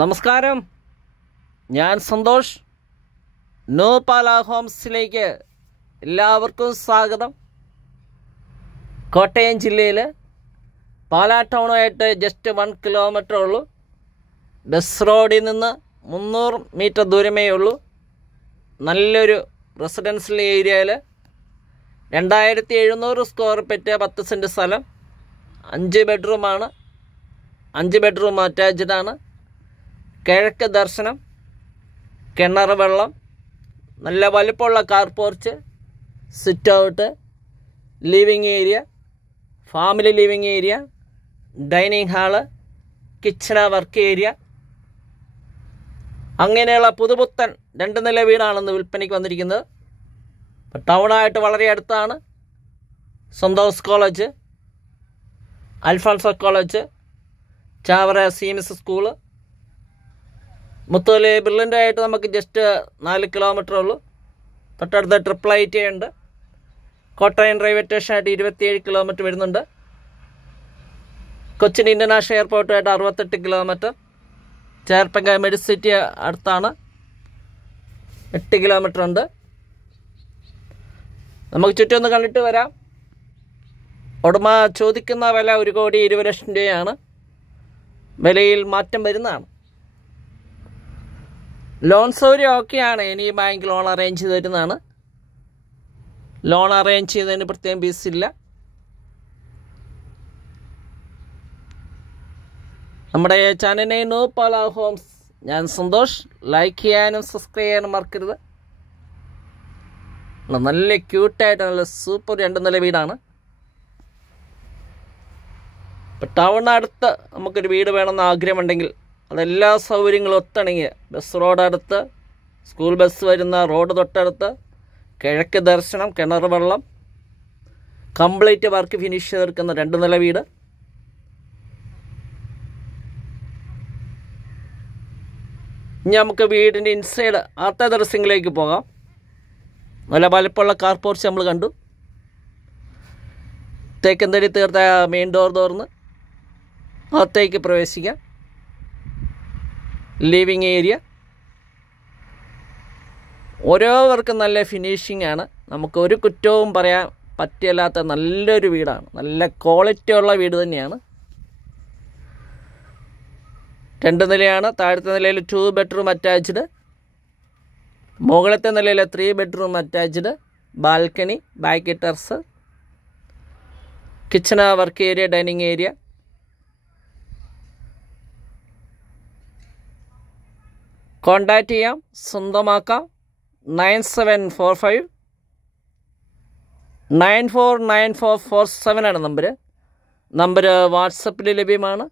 നമസ്കാരം, ഞാൻ സന്തോഷ്. ന്യൂ പാല ഹോംസിലേക്ക് എല്ലാവർക്കും സ്വാഗതം. കോട്ടയം ജില്ലയിൽ പാലാ ടൗണുമായിട്ട് ജസ്റ്റ് 1 കിലോമീറ്റർ ഉള്ളൂ. ബസ് റോഡിൽ നിന്ന് 300 മീറ്റർ ദൂരമേ ഉള്ളൂ. നല്ലൊരു റെസിഡൻഷ്യൽ ഏരിയയിൽ 2700 സ്ക്വയർ ഫീറ്റ് 10 സെൻറ്റ് സ്ഥലം, 5 ബെഡ്റൂമാണ്. 5 ബെഡ്റൂം അറ്റാച്ച്ഡാണ്. കിഴക്ക് ദർശനം, കിണർ വെള്ളം, നല്ല വലിപ്പമുള്ള car porch, sit out, living area, family living area, dining hall, kitchen work area, അങ്ങനെയുള്ള പുതുപുത്തൻ 2 നില വീടാണെന്ന് വിൽപ്പനയ്ക്ക് വന്നിരിക്കുന്നത്. ടൗണായിട്ട് വളരെ അടുത്താണ്. സന്തോസ് college, Alphonsa college, Chavara CMS school, Mutholy brilliant ആയിട്ട് നമുക്ക് ജസ്റ്റ് 4 കിലോമീറ്റർ ഉള്ളൂ. തൊട്ടടുത്ത് ട്രിപ്പിൾ ഐറ്റി ഉണ്ട്. കോട്ടയം റെയിൽവേ സ്റ്റേഷനായിട്ട് 27 കിലോമീറ്റർ വരുന്നുണ്ട്. കൊച്ചിൻ ഇൻ്റർനാഷണൽ എയർപോർട്ടുമായിട്ട് 68 കിലോമീറ്റർ. ചേർപ്പങ്ക മെഡിസിറ്റി അടുത്താണ്, 8 കിലോമീറ്റർ ഉണ്ട്. നമുക്ക് ചുറ്റും ഒന്ന് കണ്ടിട്ട് വരാം. ഉടമ ചോദിക്കുന്ന വില 1,20,00,000 രൂപയാണ്. വിലയിൽ മാറ്റം വരുന്നതാണ്. ലോൺ സൗകര്യം ഓക്കെയാണ്. ഇനി ബാങ്ക് ലോൺ അറേഞ്ച് ചെയ്ത് തരുന്നതാണ്. ലോൺ അറേഞ്ച് ചെയ്തതിന് പ്രത്യേകം ഫീസ് ഇല്ല. നമ്മുടെ ചാനലിനെ ന്യൂ പാല ഹോംസ്, ഞാൻ സന്തോഷ്. ലൈക്ക് ചെയ്യാനും സബ്സ്ക്രൈബ് ചെയ്യാനും മറക്കരുത്. നല്ല ക്യൂട്ടായിട്ട് നല്ല സൂപ്പർ 2 നില വീടാണ്. ഇപ്പം ടൗണിനടുത്ത് നമുക്കൊരു വീട് വേണമെന്ന് ആഗ്രഹമുണ്ടെങ്കിൽ അതെല്ലാ സൗകര്യങ്ങളും ഒത്തിണങ്ങിയ ബസ് റോഡ് അടുത്ത്, സ്കൂൾ ബസ് വരുന്ന റോഡ് തൊട്ടടുത്ത്, കിഴക്ക് ദർശനം, കിണർ വെള്ളം, കംപ്ലീറ്റ് വർക്ക് ഫിനിഷ് ചെയ്തെടുക്കുന്ന 2 നില വീട്. ഇനി നമുക്ക് വീടിൻ്റെ ഇൻസൈഡ് ആദ്യത്തെ ഡ്രസ്സിങ്ങിലേക്ക് പോകാം. നല്ല വലിപ്പമുള്ള കാർ പോർച്ച് നമ്മൾ കണ്ടു. തേക്കന്തടി തീർത്ത മെയിൻ ഡോർ തുറന്ന് അകത്തേക്ക് പ്രവേശിക്കാം. ലിവിങ് ഏരിയ ഓരോവർക്കും നല്ല ഫിനിഷിംഗ് ആണ്. നമുക്ക് ഒരു കുറ്റവും പറയാൻ പറ്റില്ലാത്ത നല്ലൊരു വീടാണ്. നല്ല ക്വാളിറ്റി ഉള്ള വീട് തന്നെയാണ്. 2 നിലയാണ്. താഴത്തെ നിലയിൽ 2 ബെഡ്റൂം അറ്റാച്ച്ഡ്, മുകളിലത്തെ നിലയിൽ 3 bedroom attached, balcony, back terrace, kitchen work area, dining area. Contact ചെയ്യാം, സ്വന്തമാക്കാം. 9745 949447 ആണ് നമ്പർ വാട്സപ്പിൽ ലഭ്യമാണ്.